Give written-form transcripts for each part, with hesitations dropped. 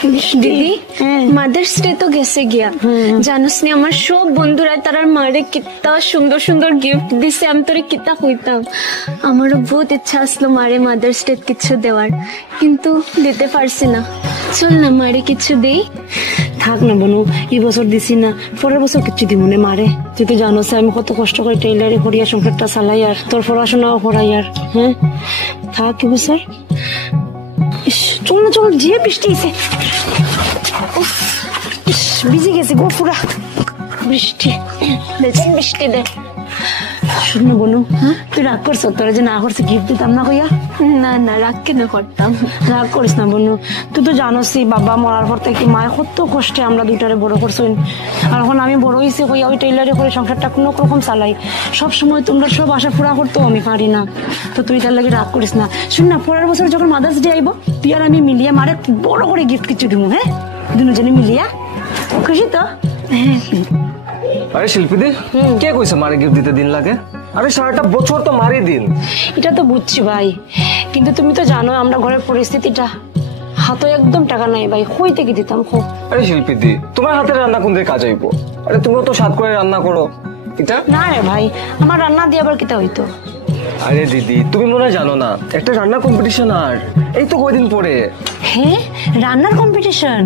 দিদি mother's day তো গেছে গিয়া, জানোস নি আমার সব বন্ধুরা তারার মারে কিত্তা সুন্দর সুন্দর গিফট দিছে, আমি তোরে কিত্তা কইতাম। আমারও বহুত ইচ্ছা আসলো মারে মাদার্স ডে কিছু দেওয়ার, কিন্তু দিতে পারছি না। চল না মারে কিছু দেই। থাক না বনু, এই বছর দিছি না, পরের বছর কিছু দিব না মারে। তুই তো জানো আমি কত কষ্ট করে টেইলারি করিয়া সংসারটা চালাই, আর তোর পড়াশোনাও করাই। আর হ্যাঁ থাক কি বছর। চল না চল, যে বৃষ্টি এসে ভিজে গেছে গো পুরা। বৃষ্টি বৃষ্টি দে। শুন না বনু, তুই রাগ করছো? তোরা যে না করছে গিফট দিতাম না কইয়া? না না, রাগ কেন করতাম? রাগ করিস না বনু, তুই তো জানোসই বাবা মরার পর থেকে মায়ের কত কষ্টে আমরা দুইটারে বড় করছো। আর এখন আমি বড় হয়েছি কইয়া ওই টেইলারে করে সংসারটা কোনো রকম চালাই। সব সময় তোমরা সব আশা পুরা করতেও আমি পারি না, তো তুই তার লাগে রাগ করিস না। শুন না, পরের বছর যখন মাদার্স ডে আইব, তুই আর আমি মিলিয়া মারে বড় করে গিফট কিছু দিব। হ্যাঁ, দুজনে মিলিয়া। খুশি তো? আরে শিল্পীদি, কে কইছে মারে গিফট দিতে দিন লাগে? আরে সারাটা বছর তো মারি দিন। এটা তো বুঝছি ভাই, কিন্তু তুমি তো জানো আমরা ঘরের পরিস্থিতিটা, হাতে একদম টাকা নাই ভাই, কই থেকে দিতাম? আরে শিল্পীদি, তোমার হাতের রান্না কোন দিকে কাজ আইবো? আরে তুমিও তো স্বাদ করে রান্না করো। এটা না রে ভাই, আমার রান্না দিয়ে আবার কিতা হইতো? আরে দিদি, তুমি মনে হয় জানো না, একটা রান্না কম্পিটিশন আর এই তো কয়দিন পরে। হ্যাঁ, রান্নার কম্পিটিশন?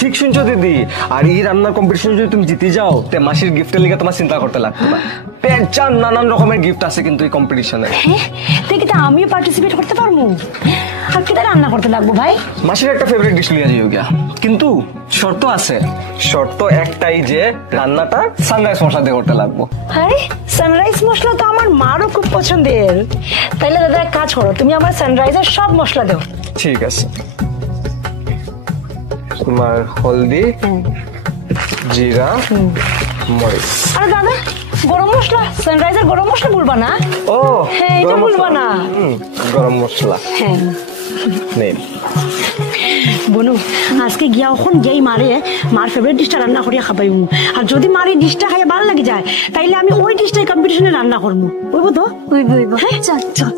ঠিক শুনছো দিদি। আর এই রান্নার কম্পিটিশন যদি তুমি জিতে যাও, তে মাসির গিফটের লিগে তোমার চিন্তা করতে লাগবে না। পেঁচান নানান রকমের গিফট আছে কিন্তু এই কম্পিটিশনে। হ্যাঁ, দেখি তা আমিও পার্টিসিপেট করতে পারবো। আর কিটা রান্না করতে লাগবো ভাই? মাসির একটা ফেভারিট ডিশ লিয়ে যাইও গিয়া, কিন্তু শর্ত আছে। শর্ত একটাই যে রান্নাটা সানরাইজ মশলা দিয়ে করতে লাগবো। আরে সানরাইজ মশলা তো আমার মারও খুব পছন্দের। তাইলে দাদা এক কাজ করো, তুমি আমার সানরাইজের সব মশলা দাও। ঠিক আছে, তোমার হলদি, জিরা, মরিচ। আরে দাদা, গরম মশলা, সানরাইজের গরম মশলা বলবা না? ও হ্যাঁ, এটা বলবা না। গরম মশলা হ্যাঁ নেই। বনু, আজকে গিয়া ওখান গিয়াই মারে মার ফেভারিট ডিশটা রান্না করিয়া খাবাই। আর যদি মার এই ডিশটা খাইয়া ভালো লাগে যায়, তাইলে আমি ওই ডিশটাই কম্পিটিশনে রান্না করবো, বুঝবো তো? হ্যাঁ চল চল।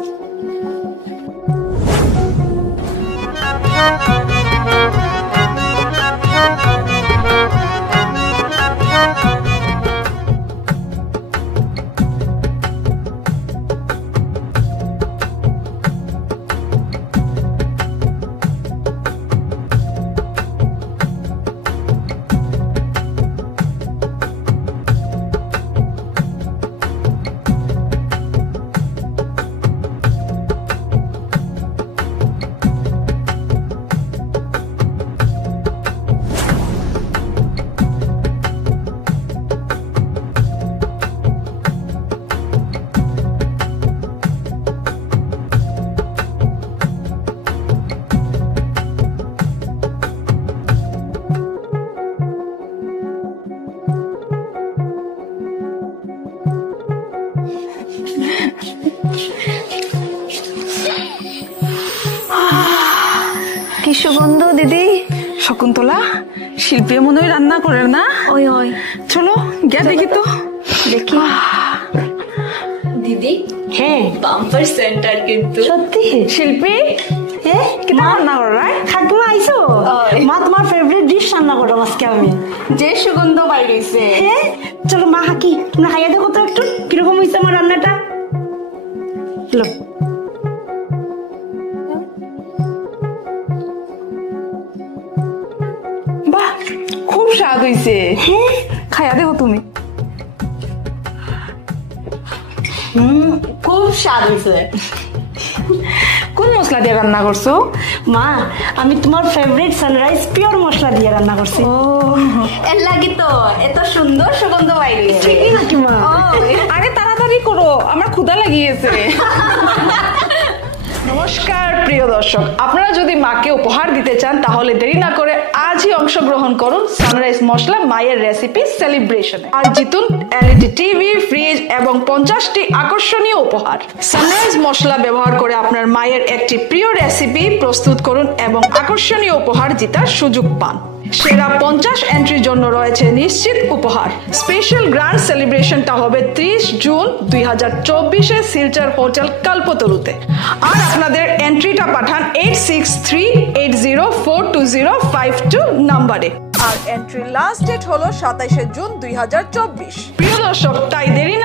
কি সুগন্ধ দিদি। শকুন্তলা, শিল্পী মনে হয় রান্না করে না? ওই ওই, চলো গিয়া দেখি তো। দেখি। দিদি, হ্যাঁ বাম্পার সেন্টার কিন্তু সত্যি। শিল্পী, হ্যাঁ কিনা রান্না করো? ঠাকুমা আইসো? মা তোমার ফেভারিট ডিশ রান্না করো আজকে আমি। যে সুগন্ধ বাইরেছে। হ্যাঁ চলো মা, হাকি তোমরা খাইয়া দেখো তো একটু কিরকম হয়েছে আমার রান্নাটা। চলো। বাহ, খুব স্বাদ হয়েছে। খাইয়া দেখো তুমি। খুব স্বাদ হয়েছে। কোন মশলা দিয়ে রান্না করছো? মা, আমি তোমার ফেভারিট সানরাইজ পিওর মশলা দিয়ে রান্না করছি। ও এর লাগি তো এত সুন্দর সুগন্ধ বাইরেছে। ঠিকই নাকি মা? আরে তাড়াতাড়ি করো, আমার ক্ষুধা লাগিয়েছে। নমস্কার প্রিয় দর্শক, আপনারা যদি মাকে উপহার দিতে চান তাহলে দেরি না করে আজই অংশগ্রহণ করুন সানরাইজ মশলা মায়ের রেসিপি সেলিব্রেশনে, আর জিতুন এলইডি টিভি, ফ্রিজ এবং 50টি আকর্ষণীয় উপহার। সানরাইজ মশলা ব্যবহার করে আপনার মায়ের একটি প্রিয় রেসিপি প্রস্তুত করুন এবং আকর্ষণীয় উপহার জেতার সুযোগ পান। সেরা 50 এন্ট্রির জন্য রয়েছে নিশ্চিত উপহার। স্পেশাল গ্র্যান্ড সেলিব্রেশনটা হবে 30 জুন 2024 শিলচর হোটেল কল্পতরুতে। আর আপনাদের এন্ট্রিটা পাঠান 8638042052 নম্বরে। আর এন্ট্রি লাস্ট ডেট হলো 27 জুন 2024। প্রিয় দর্শক, তাই দেরি